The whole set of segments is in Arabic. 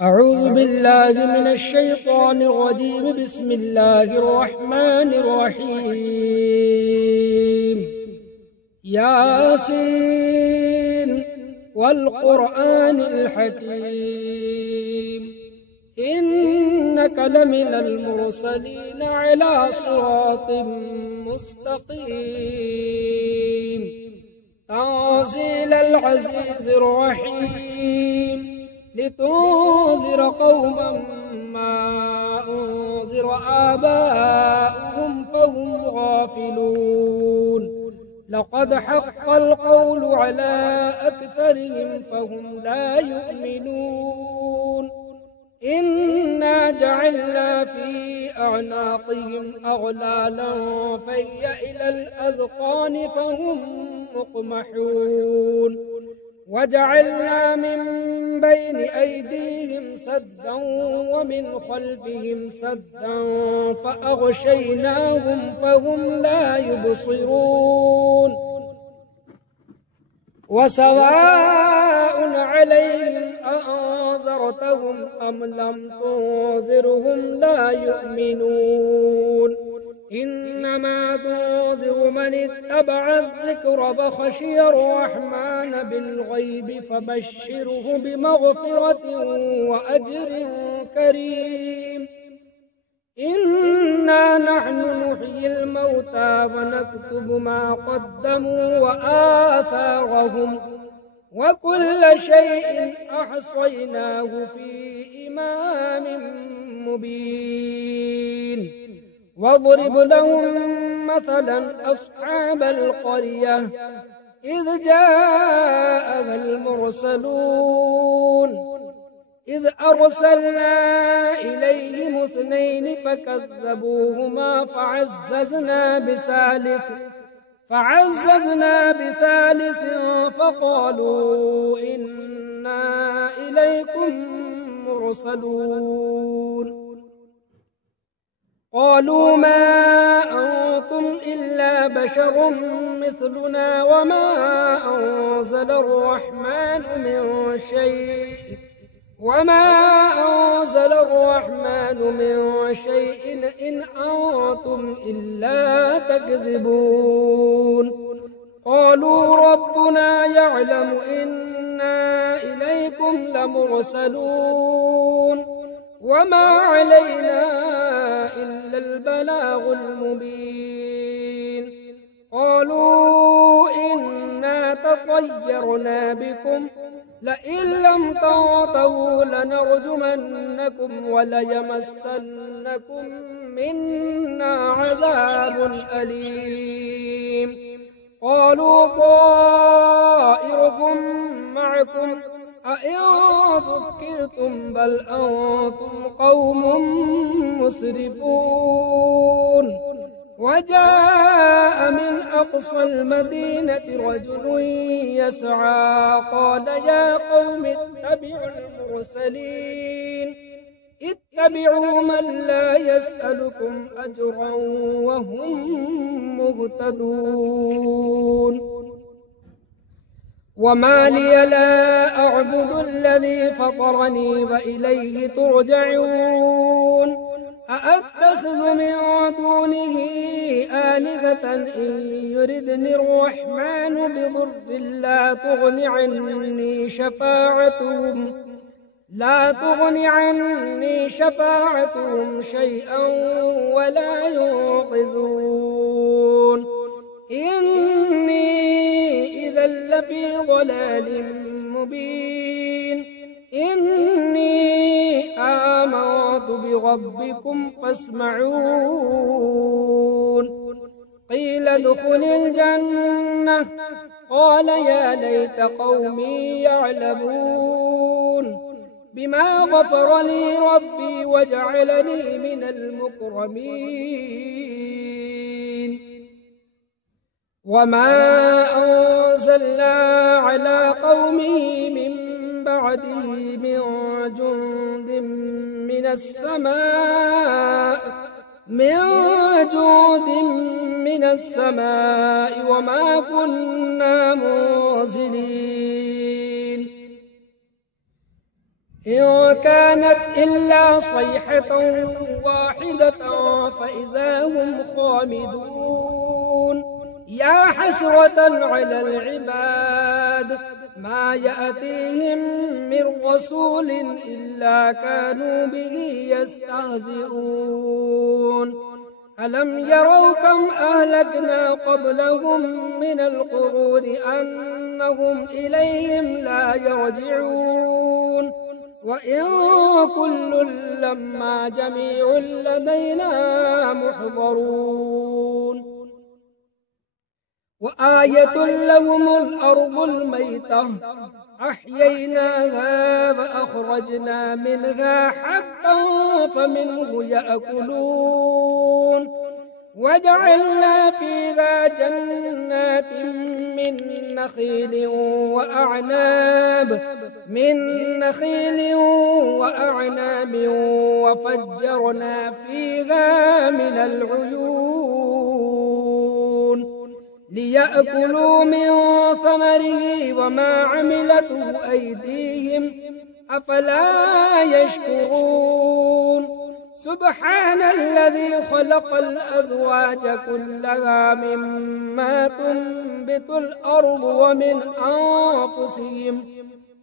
أعوذ بالله من الشيطان الرجيم. بسم الله الرحمن الرحيم. ياسين والقرآن الحكيم إنك لمن المرسلين على صراط مستقيم تنزيل العزيز الرحيم لتنذر قوما ما أنذر آباؤهم فهم غافلون لقد حق القول على أكثرهم فهم لا يؤمنون إنا جعلنا في أعناقهم أغلالا فهي إلى الأذقان فهم مقمحون وجعلنا من بين أيديهم سدا ومن خلفهم سدا فأغشيناهم فهم لا يبصرون وسواء عليهم أأنذرتهم أم لم تنذرهم لا يؤمنون إنما تنذر من اتبع الذكر فخشي الرحمن بالغيب فبشره بمغفرة وأجر كريم إنا نحن نحيي الموتى ونكتب ما قدموا وآثارهم وكل شيء أحصيناه في إمام مبين واضرب لهم مثلا أصحاب القرية إذ جاءها المرسلون إذ أرسلنا إليهم اثنين فكذبوهما فعززنا بثالث فقالوا إنا إليكم مرسلون قالوا ما أنتم إلا بشر مثلنا وما أنزل الرحمن من شيء إن أنتم إلا تكذبون قالوا ربنا يعلم إنا إليكم لمرسلون وما علينا إلا البلاغ المبين قالوا إنا تطيرنا بكم لئن لم تنتهوا لنرجمنكم وليمسنكم منا عذاب أليم قالوا طائركم معكم أئن ذكرتم بل أنتم قوم مسرفون وجاء من أقصى المدينة رجل يسعى قال يا قوم اتبعوا المرسلين اتبعوا من لا يسألكم أجرا وهم مهتدون وما لي لا أعبد الذي فطرني وإليه ترجعون أأتخذ من دونه آلهة إن يردني الرحمن بضر لا تغن عني شفاعتهم شيئا ولا ينقذون إني إذا لفي ضلال مبين إني آمنت بربكم فاسمعون قيل ادخل الجنة قال يا ليت قومي يعلمون بما غفر لي ربي وجعلني من المكرمين وما أنزلنا على قومه من بعده من جند من السماء وما كنا منزلين إن كانت إلا صيحة واحدة فإذا هم خامدون يا حسرة على العباد ما يأتيهم من رسول إلا كانوا به يستهزئون ألم يروا كم أهلكنا قبلهم من القرون أنهم إليهم لا يرجعون وإن كل لما جميع لدينا محضرون وآية لهم الأرض الميتة أحييناها فأخرجنا منها حبا فمنه يأكلون وجعلنا فيها جنات من نخيل وأعناب وفجرنا فيها من العيون ليأكلوا من ثمره وما عملته أيديهم أفلا يشكرون سبحان الذي خلق الأزواج كلها مما تنبت الأرض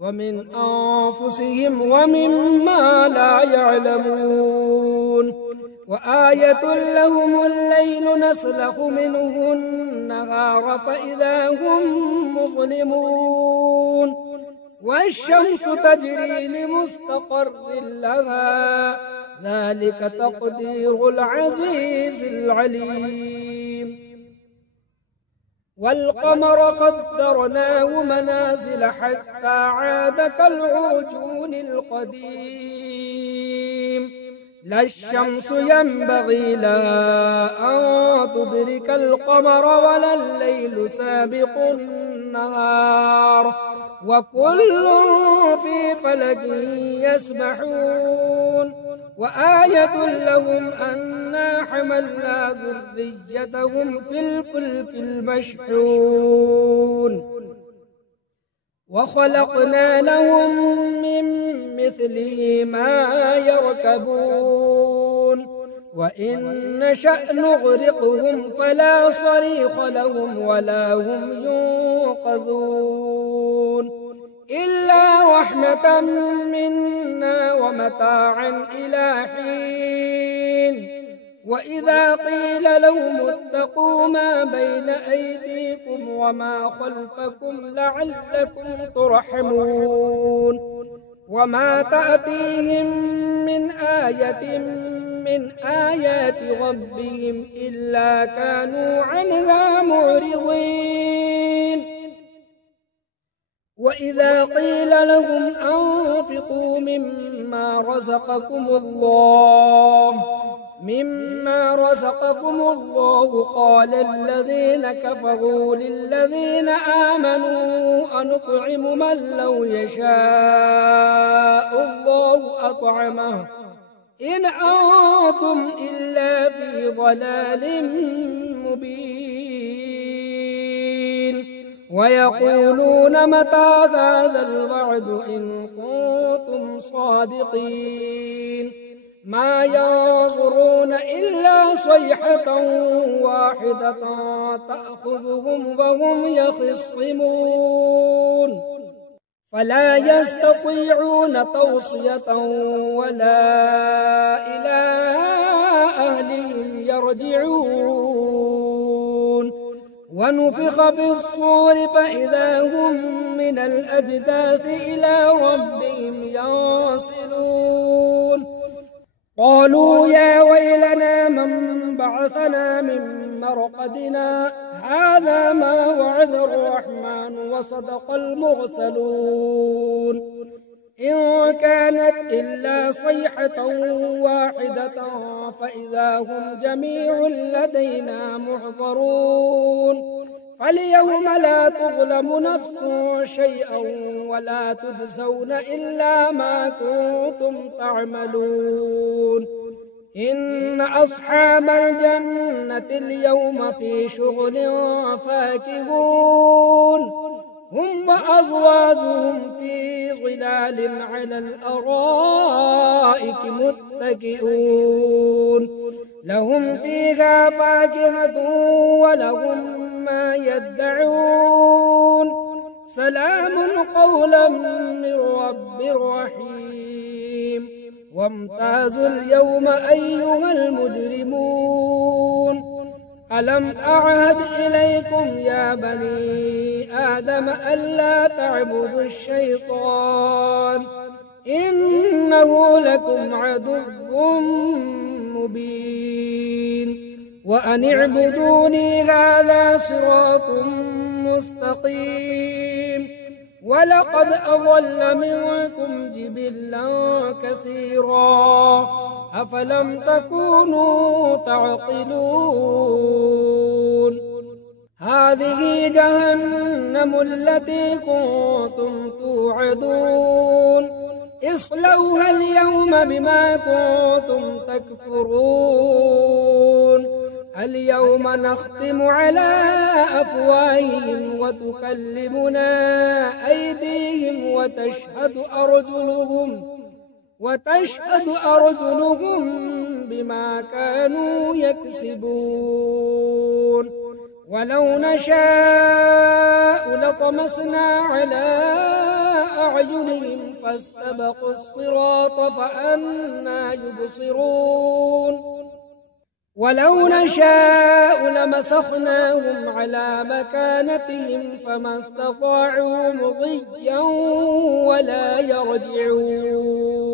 ومن أنفسهم ومما لا يعلمون وآية لهم الليل نسلخ منه النهار فإذا هم مظلمون والشمس تجري لمستقر لها ذلك تقدير العزيز العليم والقمر قدرناه منازل حتى عاد كالعرجون القديم لا الشمس ينبغي لها أن تدرك القمر ولا الليل سابق النهار وكل في فلك يسبحون وآية لهم أنا حملنا ذريتهم في الفلك المشحون وخلقنا لهم من مثله ما يركبون وإن نشأ نغرقهم فلا صريخ لهم ولا هم ينقذون إلا رحمة منا ومتاعا إلى حين وإذا قيل لهم اتقوا ما بين أيديكم وما خلفكم لعلكم ترحمون وما تأتيهم من آية من آيات ربهم إلا كانوا عنها معرضين وإذا قيل لهم أنفقوا مما رزقكم الله قال الذين كفروا للذين آمنوا أنطعم من لو يشاء الله أطعمه إن أنتم إلا في ضلال مبين ويقولون متى هذا الوعد إن كنتم صادقين ما ينظرون إلا صيحة واحدة تأخذهم وهم يخصمون فلا يستطيعون توصية ولا إلى أهلهم يرجعون ونفخ في الصور فإذا هم من الأجداث إلى ربهم ينسلون قالوا يا ويلنا من بعثنا من مرقدنا هذا ما وعد الرحمن وصدق المرسلون إن كانت إلا صيحة واحدة فإذا هم جميع لدينا محضرون فاليوم لا تظلم نفس شيئا ولا تجزون إلا ما كنتم تعملون إن أصحاب الجنة اليوم في شغل فاكهون هم وأزواجهم في ظلال على الأرائك متكئون لهم فيها فاكهة ولهم ما يدعون سلام قولا من رب رحيم وامتازوا اليوم أيها المجرمون ألم أعهد إليكم يا بني آدم ألا تعبدوا الشيطان إنه لكم عدو مبين وأن اعبدوني هذا صراط مستقيم ولقد أضل منكم جبلا كثيرا أفلم تكونوا تعقلون هذه جهنم التي كنتم توعدون اصلوها اليوم بما كنتم تكفرون اليوم نختم على أفواههم وتكلمنا أيديهم وتشهد أرجلهم بما كانوا يكسبون ولو نشاء لطمسنا على أعينهم فاستبقوا الصراط فأنى يبصرون ولو نشاء لمسخناهم على مكانتهم فما استطاعوا مضيا ولا يرجعون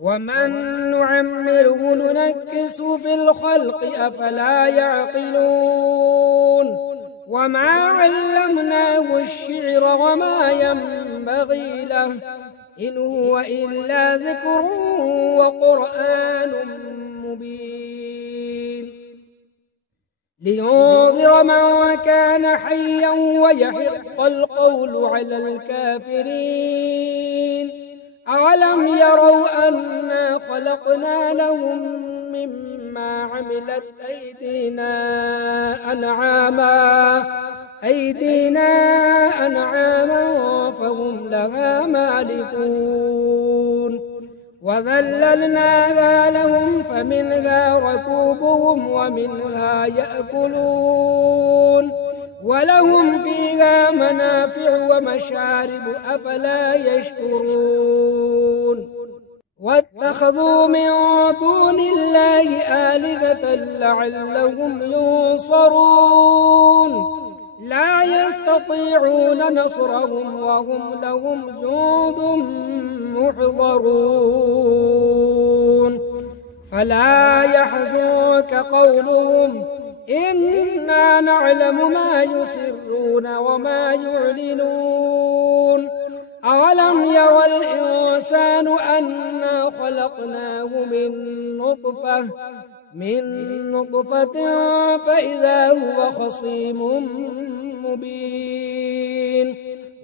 ومن نعمره ننكس في الخلق أفلا يعقلون وما علمناه الشعر وما ينبغي له إن هو إلا ذكر وقرآن مبين لينذر من كان حيا ويحق القول على الكافرين أولم يروا أنا خلقنا لهم مما عملت أيدينا أنعاما فهم لها مالكون وذللناها لهم فمنها ركوبهم ومنها يأكلون ولهم فيها منافع ومشارب أفلا يشكرون واتخذوا من دون الله آلهة لعلهم ينصرون لا يستطيعون نصرهم وهم لهم جند محضرون فلا يحزنك قولهم إنا نعلم ما يسرون وما يعلنون أولم يرى الإنسان أنا خلقناه من نطفة فإذا هو خصيم مبين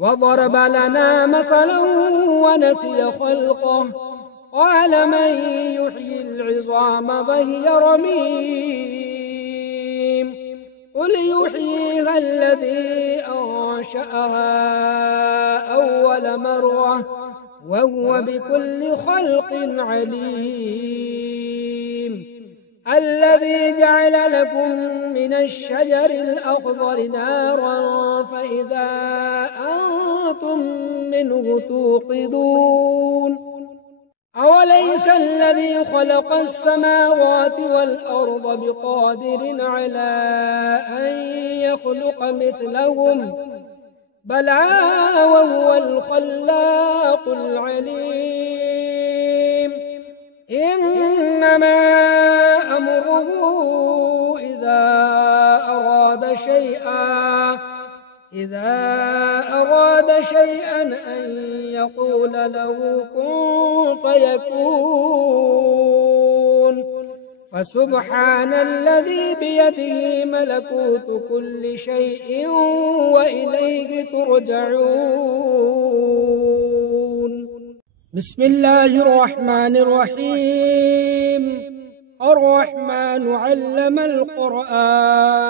وضرب لنا مثلا ونسي خلقه قال من يحيي العظام وهي رميم قل يحييها الذي أنشأها أول مرة وهو بكل خلق عليم الذي جعل لكم من الشجر الأخضر نارا فإذا أنتم منه توقدون أوليس الذي خلق السماوات والأرض بقادر على أن يخلق مثلهم بلى وهو الخلاق العليم إنما أمره إذا أراد شيئا أن يقول له كن فيكون فسبحان الذي بيده ملكوت كل شيء وإليه ترجعون بسم الله الرحمن الرحيم الرحمن علم القرآن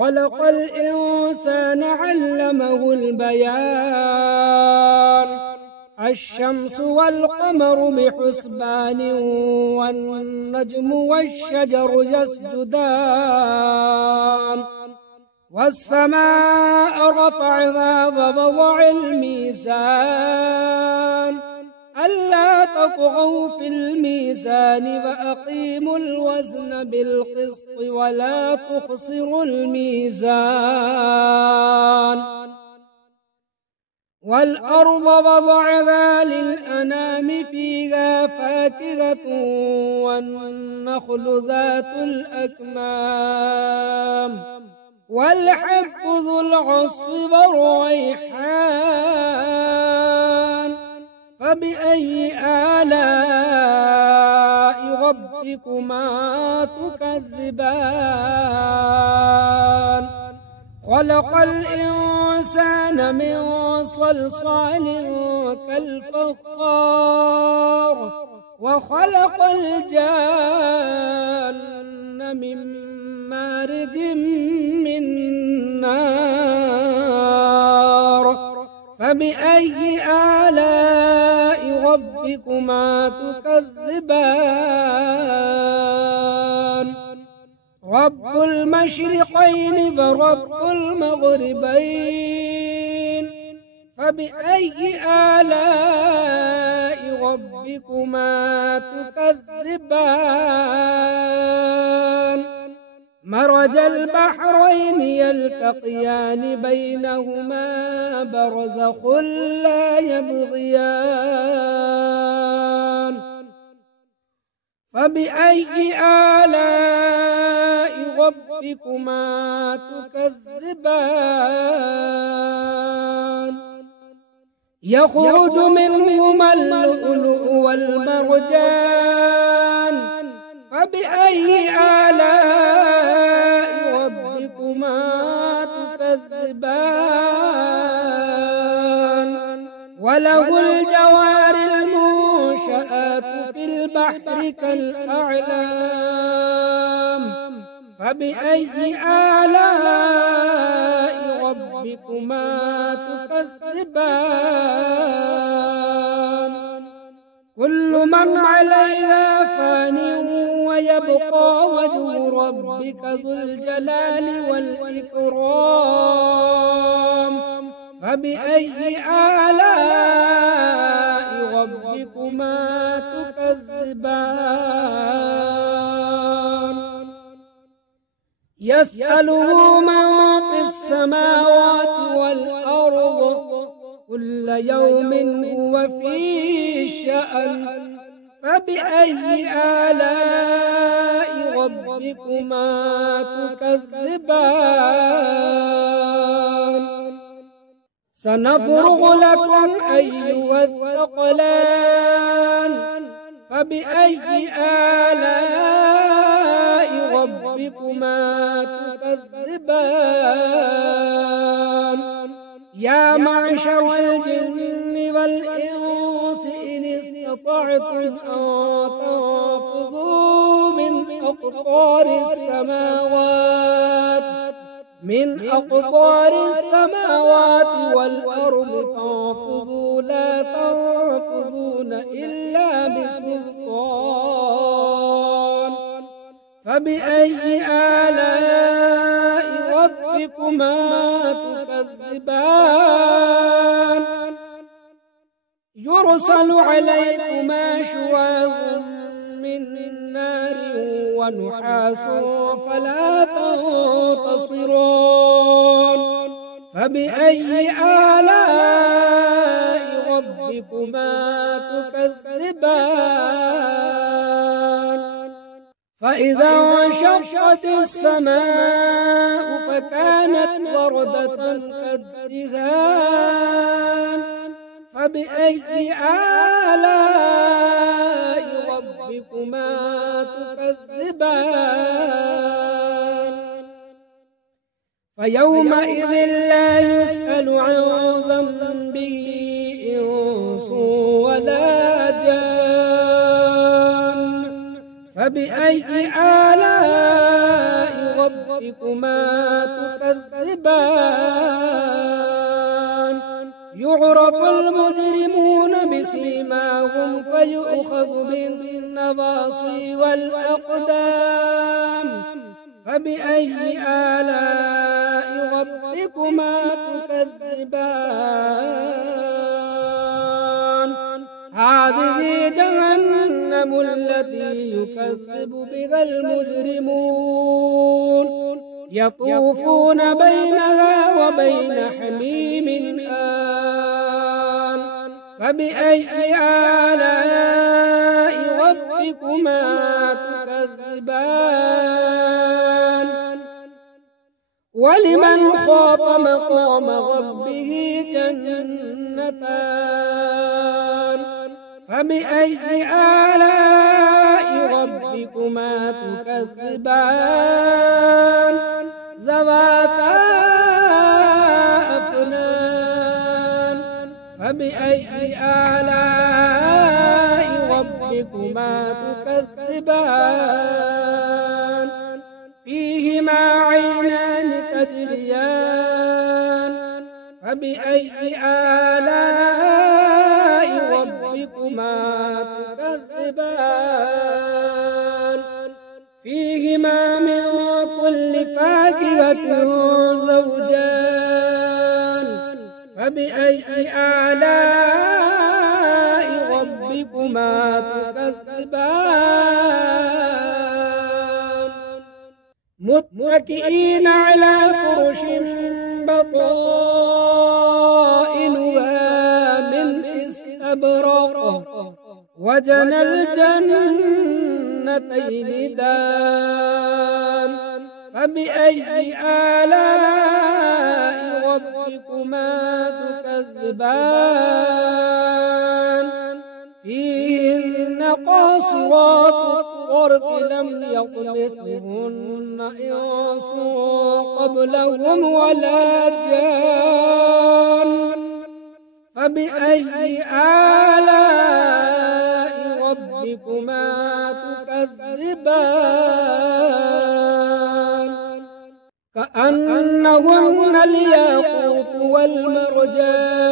خلق الإنسان علمه البيان الشمس والقمر بحسبان والنجم والشجر يسجدان والسماء رفعها ووضع الميزان ألا تطغوا في الميزان وأقيموا الوزن بالقسط ولا تخسروا الميزان والأرض وضعها للأنام فيها فاكهة والنخل ذات الأكمام والحب ذو العصف والريحان فبأي آلاء ربكما تكذبان خلق الإنسان من صلصال كالفخار وخلق الجان من مارج من نار فبأي آلاء ربكما تكذبان رب المشرقين ورب المغربين فبأي آلاء ربكما تكذبان مرج البحرين يلتقيان بينهما برزخ لا يبغيان فبأي آلاء ربكما تكذبان يخرج منهما اللؤلؤ والمرجان فبأي آلاء ربكما تكذبان وله الجوار المنشآت في البحر كالأعلام فبأي آلاء ربكما تكذبان كل من عليها فان ويبقى وجه ربك ذو الجلال والإكرام فبأي آلاء ربكما تكذبان يسأله من في السماوات والأرض كل يوم هو في شأن فبأي آلاء ربكما تكذبان سنفرغ لكم أيها الثقلان فبأي آلاء ربكما تكذبان يا معشر الجن والإنس إن استطعتم أن تنفذوا من أقطار السماوات والأرض فانفذوا لا تنفذون إلا بسلطان فبأي آلاء ربكما تكذبان يرسل عليكما شواظ من نار ونحاس فلا تنتصرون فبأي آلاء ربكما تكذبان فإذا انشقت السماء فكانت وردة كالدهان فبأي آلاء ربكما تكذبان فيومئذ لا يسأل عن ذنبه إنس ولا جان فبأي آلاء ربكما تكذبان يعرف المجرمون بسيماهم فيؤخذ بالنواصي والأقدام فبأي آلاء ربكما تكذبان هذه جهنم التي يكذب بها المجرمون يطوفون بينها وبين حميم آن فبأي آلاء ربكما تكذبان ولمن خاف مقام ربه جنتان فبأي آلاء ربكما تكذبان ذواتا أفنان فبأي آلاء ربكما تكذبان فيهما عينان تجريان فبأي آلاء ربكما تكذبان فيهما من كل فاكهة زوجان فبأي آلاء ربكما تكذبان متكئين على فرش بطائنها من استبرق وجنى الجنتين دان فبأي آلاء ربكما تكذبان فيهن قاصرات الطرف لم يطمثهن إنس قبلهم ولا جان فبأي آلاء ربكما تكذبان كأنهن الياقوت والمرجان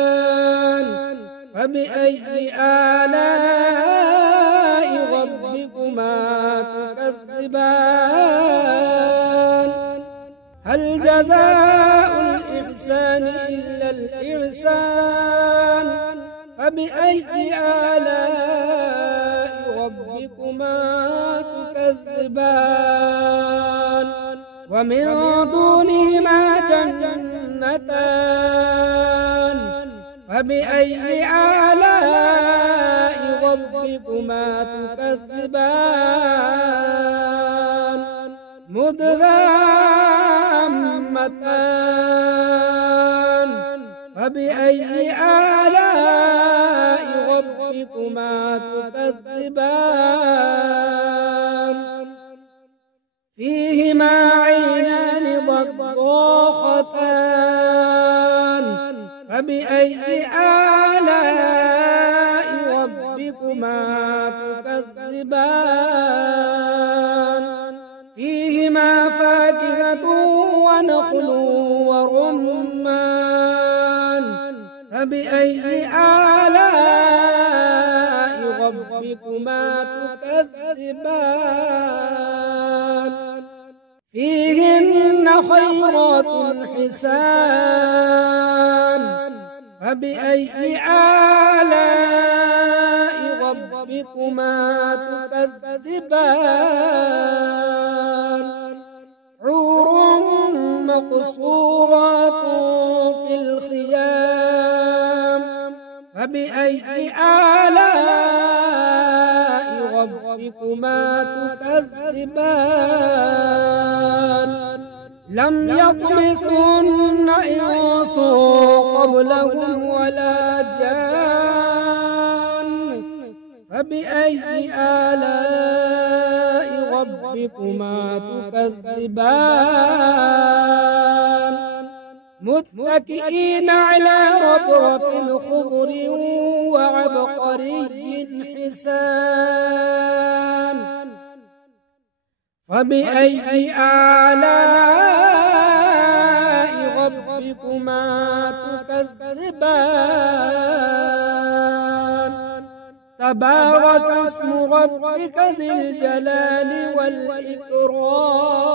فبأي آلاء ربكما تكذبان هل جزاء الإحسان إلا الإحسان فبأي آلاء ربكما تكذبان ومن دونهما جنتان فبأي آلاء ربكما تكذبان مدغامتان فبأي آلاء ربكما تكذبان فيهما عينان ضاختان فبأي آلاء ربكما تكذبان فيهما فاكهة ونخل ورمان فبأي آلاء ربكما تكذبان فيهن خيرات حسان فبأي آلاء ربكما تكذبان حور مقصورات في الخيام فبأي آلاء ربكما تكذبان لم يطمثهن إنس قبلهم ولا جان فبأي آلاء ربكما تكذبان متكئين على رفرف خضر وعبقري حسان فبأي آلاء ربكما تكذبان تبارك اسم ربك ذي الجلال والإكرام